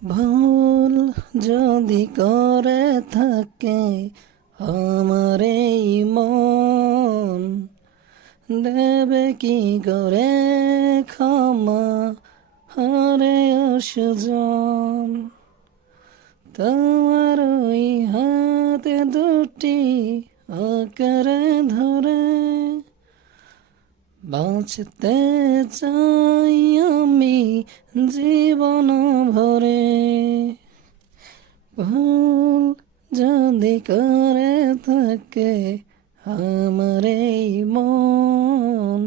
ভুল যদি করে থাকে আমার এই মন, দেবে কি করে ক্ষমা হারে সুজন। তোমার ওই হাতে দুটি আকারে ধরে বাঁচতে চাই আমি জীবন ভরে। ভুল যদি করে থাকে আমার এই মন,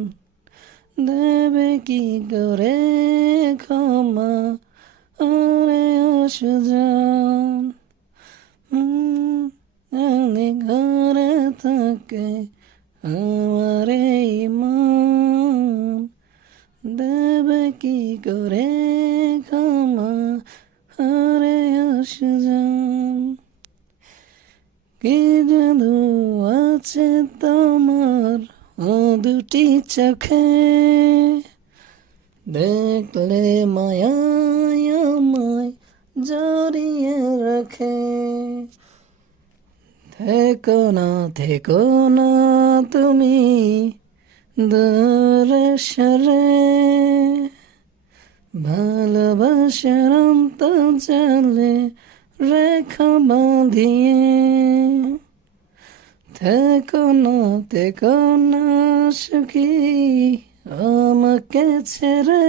দেবে কি করে ক্ষমা আরে সুজন। যদি করে থাকে আমার এই মন, দেবে কি করে ক্ষমা আরে সুজন। কি জাদু আছে তোমার ও দুটি চোখে, দেখলে মায়ায় আমায় জড়িয়ে রাখে। থেকো না তুমি দূরে সরে, ভালোবাসার অন্তর্জালে রেখা বাঁধিয়ে। থেকো না সুখী আমাকে ছেড়ে,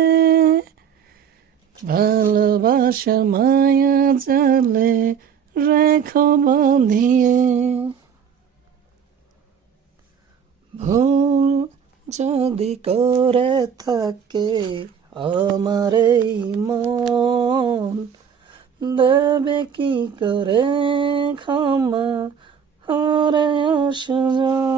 ভালোবাসার মায়া জালে রেখা বাঁধিয়ে। ভুল যদি করে থাকে আমার এই মন, দেবে কি করে ক্ষমা হারে সুজন।